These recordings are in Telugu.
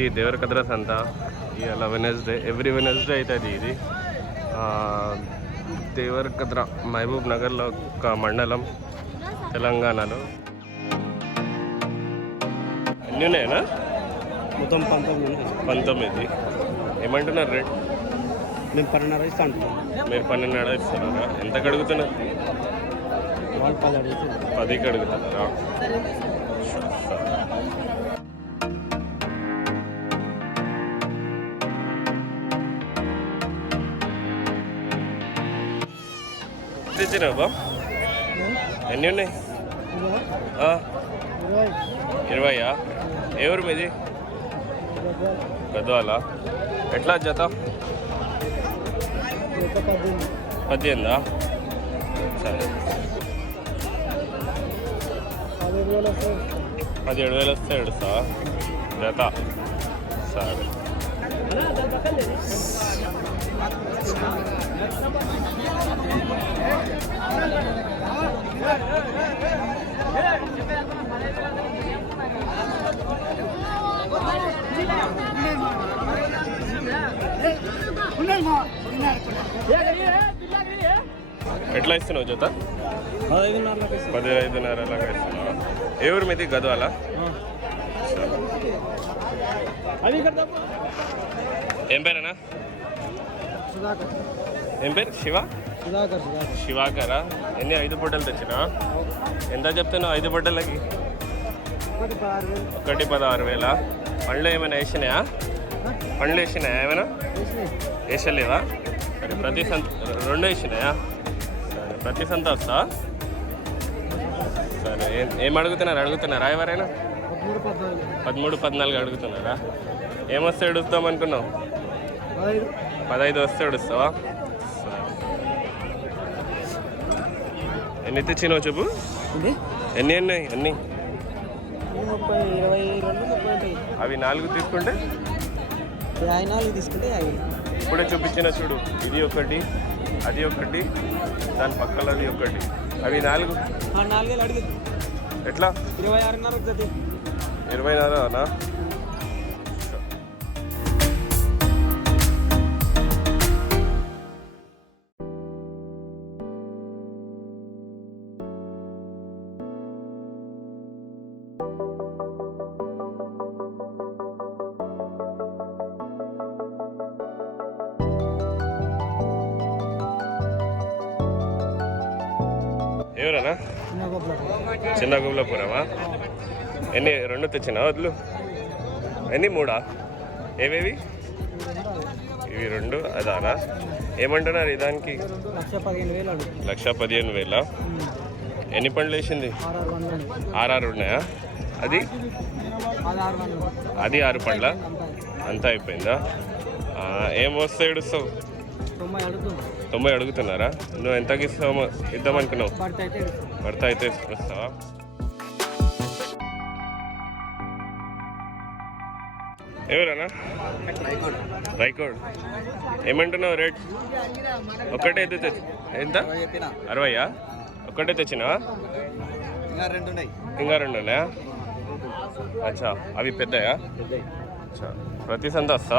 ఇది దేవరకద్ర సంత. ఇవాళ వెనస్డే ఎవ్రీ వెనస్డే అవుతుంది ఇది. ఆ, దేవరకద్ర మహబూబ్ నగర్లో ఒక మండలం తెలంగాణలో. ఎన్ని ఉన్నాయనా? మొత్తం పంతొమ్మిది పంతొమ్మిది. ఏమంటున్నారు రేట్? మేము పన్నెండున్నర ఇస్తా అంటున్నాం. మీరు పన్నెండు ఇస్తున్నారా? ఎంతకు అడుగుతున్నారు. పదికి అడుగుతున్నారా? తెచ్చినావు బా ఎన్ని ఉన్నాయి? ఇరవయా? ఏ ఊరు మీది? పెద్దవాళ్ళ? ఎట్లా జత? పద్దెనిమిదా? సరే. పదిహేడు వేలు వస్తే ఎడుస్తావా జత? సరే. ఎట్లా ఇస్తున్నావు జత? ఇస్తాం పదిహేనున్నర లాగా ఇస్తున్నావా? ఏ ఊరు మీది? గద్వాల? ఏం పేరేనా ఏం పేరు? శివ? శివాకరా? ఎన్ని ఐదు బుట్టలు తెచ్చినా? ఎంత చెప్తున్నావు ఐదు బుట్టలకి? ఒకటి పదహారు వేలు. పండ్లు ఏమైనా వేసినాయా? పండ్లు వేసినాయా ఏమైనా? వేసలేవా? సరే ప్రతి సంత రెండు వేసినాయా? సరే ప్రతి సంత వస్తా? సరే ఏం అడుగుతున్నారు? అడుగుతున్నారా ఎవరైనా? పదమూడు పద్నాలుగు. పదమూడు పద్నాలుగు అడుగుతున్నారా? ఏమొస్తే అడుగుతాం అనుకున్నావు? పదహైదు పదహైదు వస్తే అడుస్తావా సరే ఎన్ని తెచ్చినావు చెప్పు ఎన్ని ఉన్నాయి? అన్నీ? అవి నాలుగు తీసుకుంటే? నాలుగు ఇప్పుడే చూపించిన చూడు ఇది ఒకటి అది ఒకటి దాని పక్కలది ఒకటి. అవి నాలుగు. అడిగి. ఎట్లా? ఇరవై ఆరున్నర ఇరవై నాలుగునా ఎవరన్నా చిన్న గొప్ప ఎన్ని రెండు తెచ్చినా వదులు? ఎన్ని మూడా? ఏవేవి? ఇవి రెండు అదానా? ఏమంటున్నారు దానికి? లక్ష పదిహేను వేల? ఎన్ని పండ్లు వేసింది? ఆర్ఆర్ ఉన్నాయా? అది? అది ఆరు పండ్ల? అంతా అయిపోయిందా? ఏం వస్తే ఏడుస్తావు? తొంభై అడుగుతున్నారా? నువ్వు ఎంతకి ఇస్తావు ఇద్దామనుకున్నావు. భర్త అయితే వస్తావా ఎవరన్నా? రైకోడ్. ఏమంటున్నావు రేట్? ఒక్కటే అయితే తెచ్చి ఎంత? అరవయ్యా ఒక్కటే తెచ్చినావా? ఇంకా రెండు ఉన్నాయి? అచ్చా అవి పెద్దయా? ప్రతి సంత వస్తా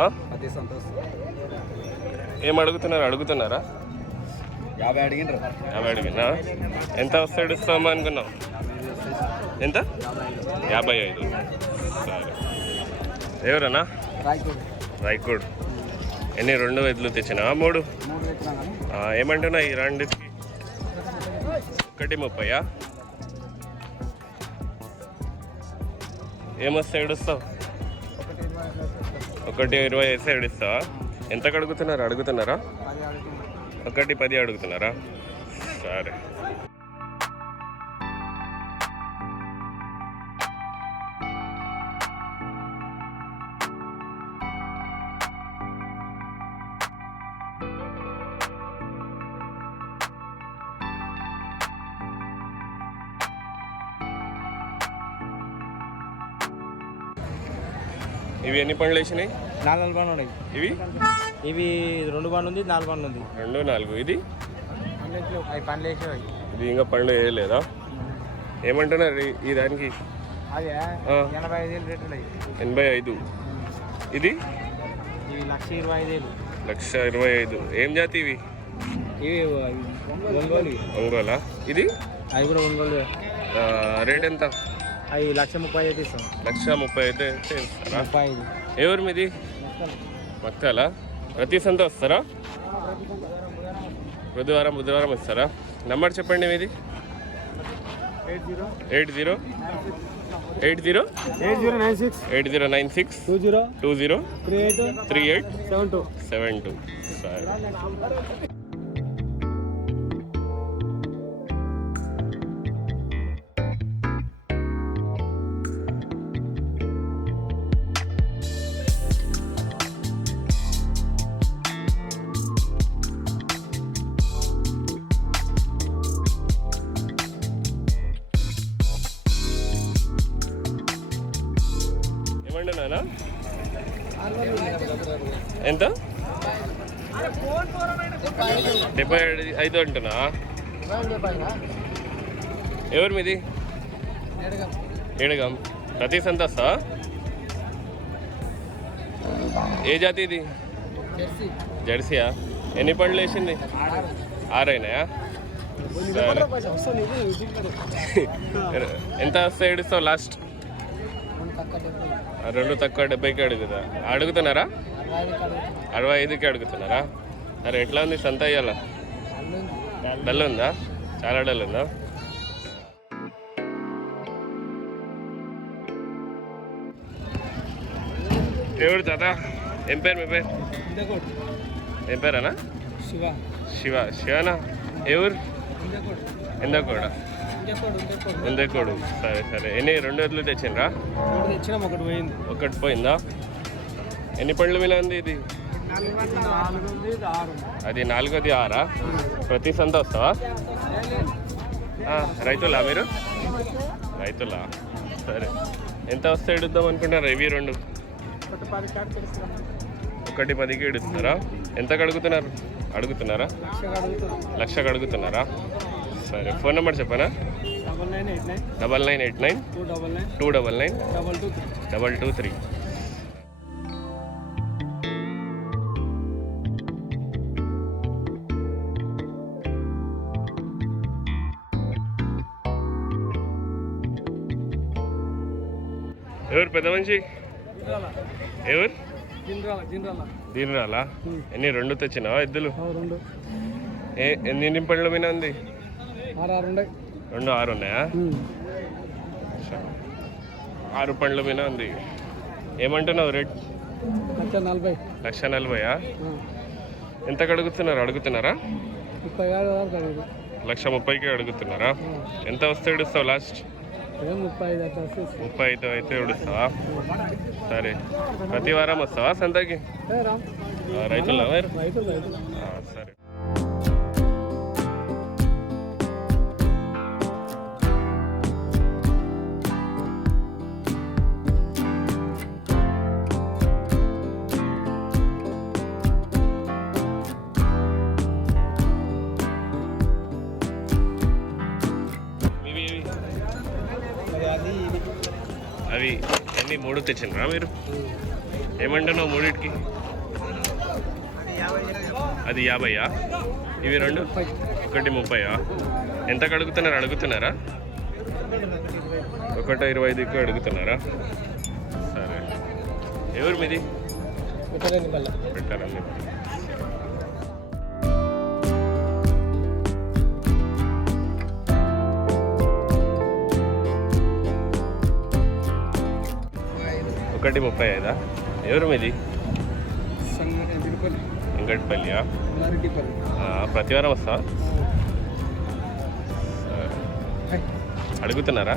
ఏం అడుగుతున్నారు? అడుగుతున్నారా? యాభై అడిగినరు యాభై అడిగినా ఎంత వస్తాడు ఇస్తామా అనుకున్నావు? ఎంత? యాభై ఐదు. సరే. ఎవరన్నా? రాయకోడ్. ఎన్ని రెండు ఎద్దులు తెచ్చినావా మూడు? ఏమంటున్నా ఈ రెండుకి ఒకటి ముప్పయా ఏమొస్తే ఏడుస్తావు? ఒకటి ఇరవై వేస్తే ఏడుస్తావా? ఎంత అడుగుతున్నారు? అడుగుతున్నారా? ఒకటి పది అడుగుతున్నారా సరే. ఇవి ఎన్ని పండ్లు వేసినాయి? నాలుగు ఉన్నాయి. ఇవి? ఇవి రెండు బండ్లు ఉంది నాలుగు బండ్లు ఉంది. రెండు నాలుగు. ఇది? అవి వేసేవి. ఇది ఇంకా పండ్లు వేయలేదా? ఏమంటున్నారు ఈ- దానికి. ఎనభై ఐదు రేట్లు ఎనభై ఐదు. ఇది? ఇవి లక్ష ఇరవై ఐదు వేలు. లక్ష ఇరవై ఐదు. ఏం జాతి ఇవి? ఇవి ఒంగోలు. ఒంగోలా. ఇది? అవి కూడా ఒంగోలు. రేట్ ఎంత? అవి లక్ష ముప్పై ఐదు ఇస్తాం లక్ష ముప్పై అయితే ఇస్తారా ముప్పై ఐదు. ఎవరు మీది? మక్కాలా? ప్రతి సంత వస్తారా? బుధవారం బుధవారం వస్తారా? నెంబర్ చెప్పండి మీది. Eight zero. Eight zero? Eight zero eight zero nine six. Eight zero nine six. Two zero. Two zero. Three eight three eight. Seven two. Seven two. సరే. డెబ్బై ఐదు- ఐదు అంటున్నా. ఎవరు మీది? ఏడగం. ప్రతి సంతస్తా ఏ జాతి ఇది? జెర్సీయా. ఎన్ని పండ్లు వేసింది? ఆరైనాయా? సరే. ఎంత వస్తే ఏడుస్తావు లాస్ట్? రెండు తక్కువ డెబ్బైకి అడుగుతా అడుగుతున్నారా? అరవై ఐదుకి అడుగుతున్నారా? సరే ఎట్లా ఉంది? సంత అయ్యాల డల్ ఉందా? చాలా డల్ ఉందా? ఎవరు తాత ఏం పేరు మీ పేరు? ఏం పేరేనా శివ. శివ. శివనా? ఎవరు ఎందకోడ ఎందకోడు సరే సరే. ఎన్ని రెండు ఎడ్లు తెచ్చిండ్రా? ఒకటి పోయింది. ఒకటి పోయిందా? ఎన్ని పండ్ల మీద ఉంది ఇది? అది నాలుగోది ఆరా? ప్రతి సంత వస్తావా? రైతులా మీరు? రైతులా? సరే. ఎంత వస్తే ఇడుద్దాం అనుకుంటారు ఇవి రెండు. ఒకటి పదికి ఇడుస్తున్నారా ఎంతకు అడుగుతున్నారు అడుగుతున్నారా? లక్ష లక్షకు అడుగుతున్నారా సరే. ఫోన్ నెంబర్ చెప్పనా? Double nine eight nine. Double nine eight nine. Two double nine. Two double nine. Double two three. ఎవరు పెద్ద మనిషి? ఎవరు? జింద్రాల జింద్రాల దీని రాలా ఎన్ని రెండు తెచ్చినావా ఎద్దులు ఏ ఎన్ని నింపండ్ల మీద ఉంది? రెండు ఆరు ఉన్నాయా? ఆరు పండ్ల మీద ఉంది. ఏమంటున్నావు రేట్? లక్ష నలభై. లక్ష నలభైయా? ఎంత అడుగుతున్నారు? అడుగుతున్నారా లక్ష ముప్పైకి అడుగుతున్నారా? ఎంత వస్తే ఇడుస్తావు లాస్ట్? ముప్పై ఐదు అయితే ఇడుస్తావా సరే. ప్రతి వారం వస్తావా సంతకి? రైతులా. మూడు తెచ్చిండ్రా మీరు? ఏమంటున్నావు మూడింటికి? అది యాభైయా? ఇవి రెండు? ఒకటి ముప్పైయా? ఎంత అడుగుతున్నారు అడుగుతున్నారా? ఒకటో ఇరవై ఐదుకి అడుగుతున్నారా? సరే. ఎవరు మీది పెట్టారండి ఒకటి ముప్పై ఐదా? ఎవరు మీది? వెంకటపల్లియా? ప్రతి వారం వస్తా అడుగుతున్నారా?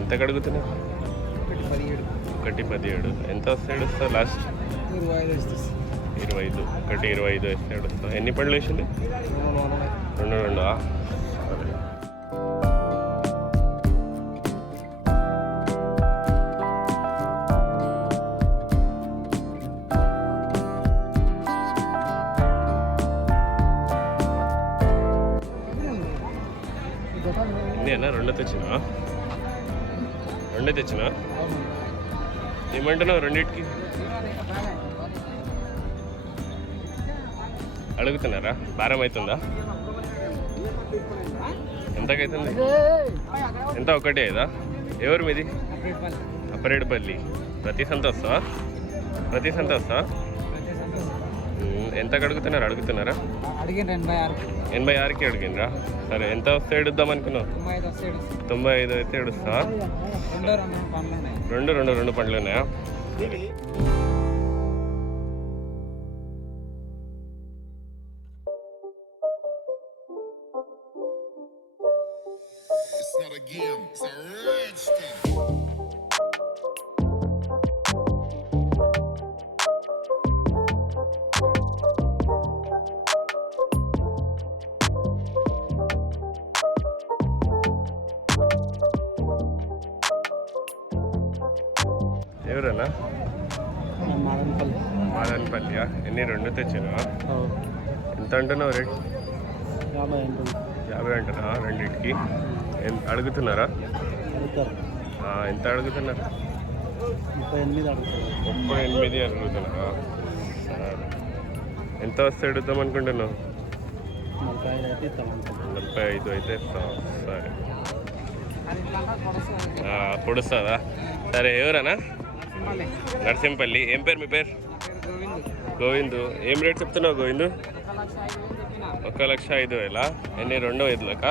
ఎంతకు అడుగుతున్నారు ఒకటి పదిహేడు. ఎంత వస్తాడు వస్తా లాస్ట్? ఇరవై ఐదు ఒకటి ఇరవై ఐదు వేస్తాడు వస్తా ఎన్ని పళ్ళు వేసింది? రెండు రెండు రెండు సరే రెండే ఏమంటున్నావు రెండింటికి? అడుగుతున్నారా? భారం అవుతుందా? ఎంతకైతుంది? ఎంత? ఒకటే కదా? ఎవరు మీది అప్పరేడుపల్లి ప్రతి సంత వస్తావా? ప్రతి సంత వస్తావా? ఎంత అడుగుతున్నారు అడుగుతున్నారా? అడిగిన ఎనభై ఆరు. ఎనభై ఆరుకి అడిగినరా సరే ఎంత వస్తే ఎడుద్దాం అనుకున్నావు తొంభై ఐదు అయితే ఉన్నాయి. రెండు రెండు రెండు పండ్లు ఉన్నాయా? ఎవరన్నా? మాదనపల్లి. మాదనపల్లియా? ఎన్ని రెండు తెచ్చినా ఎంత అంటున్నావు రేట్? యాభై అంటారా రెండింటికి. అడుగుతున్నారా? ఎంత అడుగుతున్నారు? ముప్పై ఎనిమిది అడుగుతారు. ముప్పై ఎనిమిది అడుగుతున్నారా? సరే. ఎంత వస్తే అడుగుదాం అనుకుంటున్నావు? నలభై ఐదు అయితే ఇస్తాం? సరే. పొడుస్తుందా? సరే ఎవరన్నా? నరసింపల్లి ఏం పేరు మీ పేరు గోవిందు ఏం రేట్ చెప్తున్నావు గోవిందు ఒక లక్ష ఐదు వేల ఎన్ని రెండో ఐదులక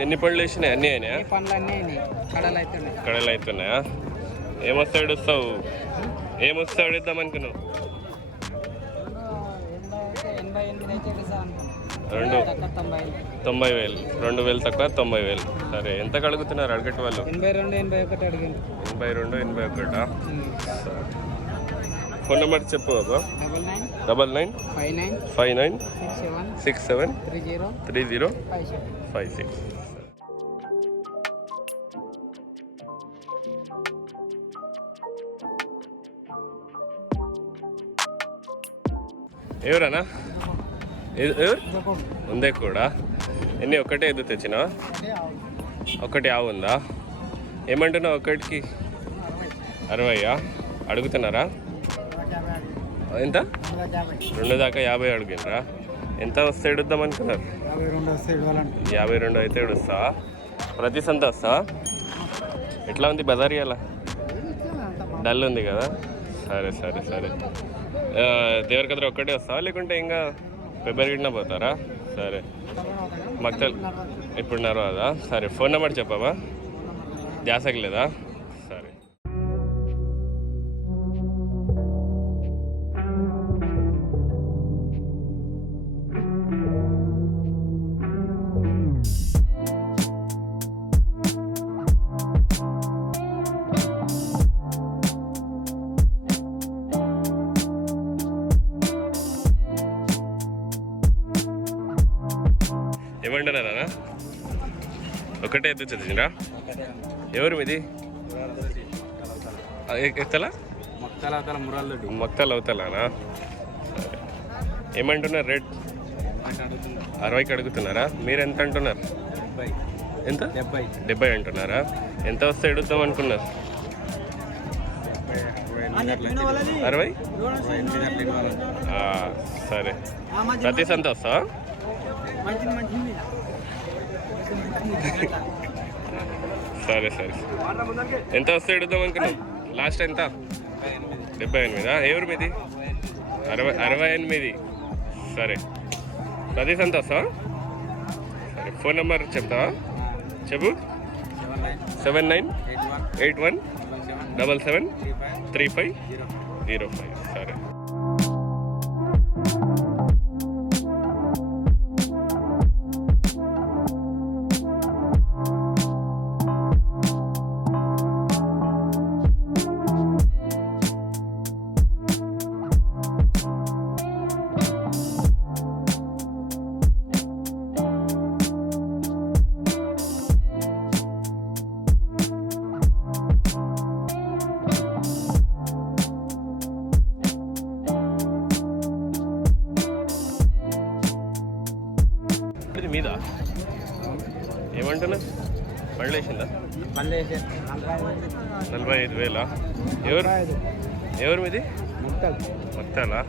ఎన్ని పళ్ళు వేసినాయి అన్నీ అయినాయా పనులు అన్నీ కడలు అవుతున్నాయి కడలు అవుతున్నాయా ఏమొస్తే ఇడుస్తావు ఏమొస్తే అడుగుదాం అనుకున్నావు రెండు తొంభై వేలు. రెండు వేలు తక్కువ తొంభై వేలు. సరే ఎంత కడుగుతున్నారు అడగటి వాళ్ళు? ఎనభై రెండు ఎనభై ఒకటి అడిగింది ఎనభై రెండు ఎనభై ఒకటా? ఫోన్ నెంబర్ చెప్పు బాబా. Double nine five nine five nine six seven three zero three zero five six. ఎవరన్నా? ఉందే కూడా. ఎన్ని ఒక్కటే ఎద్దు తెచ్చినా? ఒకటి ఆవు ఉందా? ఏమంటున్నావు ఒక్కటికి అరవయ్యా అడుగుతున్నారా? ఎంత? రెండు దాకా యాభై అడిగినరా ఎంత వస్తే ఎడుద్దాం అనుకున్నారు? యాభై రెండు అయితే ఏడుస్తా. ప్రతి సంత వస్తా? ఎట్లా ఉంది బజార్ ఇవాళ డల్ ఉంది కదా? సరే సరే సరే. దేవరకద్ర ఒక్కటే వస్తావా? లేకుంటే ఇంకా ఫిబ్రవరి పోతారా? సరే. మక్తల్ ఇప్పుడున్నారు కదా సరే ఫోన్ నెంబర్ చెప్పవా? ధ్యాసకి లేదా? ఏమంటున్నారా ఒకటే ఎద్దు చదివిరా ఎవరు మీది? ఎత్తలా? మక్తలు అవుతలానా ఏమంటున్నారు రేట్? అరవైకి అడుగుతున్నారా? మీరు ఎంత అంటున్నారు డెబ్బై. ఎంత? డెబ్బై. డెబ్బై అంటున్నారా? ఎంత వస్తే ఎడుద్దాం అనుకున్నారు? అరవై? సరే. ప్రతి సంత వస్తావా? సరే సరే. ఎంత వస్తే ఎడుద్దాం అనుకున్నాం లాస్ట్ ఎంత? డెబ్బై ఎనిమిదా? ఎవరు మీది? అరవై అరవై ఎనిమిది. సరే. ప్రదీష్ ఎంత వస్తావా? సరే ఫోన్ నెంబర్ చెప్తావా? చెప్పు. Seven nine eight one double seven three five zero five. సరే. మీద? ఏమంటున్నా? వేసే. నలభై ఐదు వేలా? ఎవరు? ఎవరు మీది? మొత్తాలా?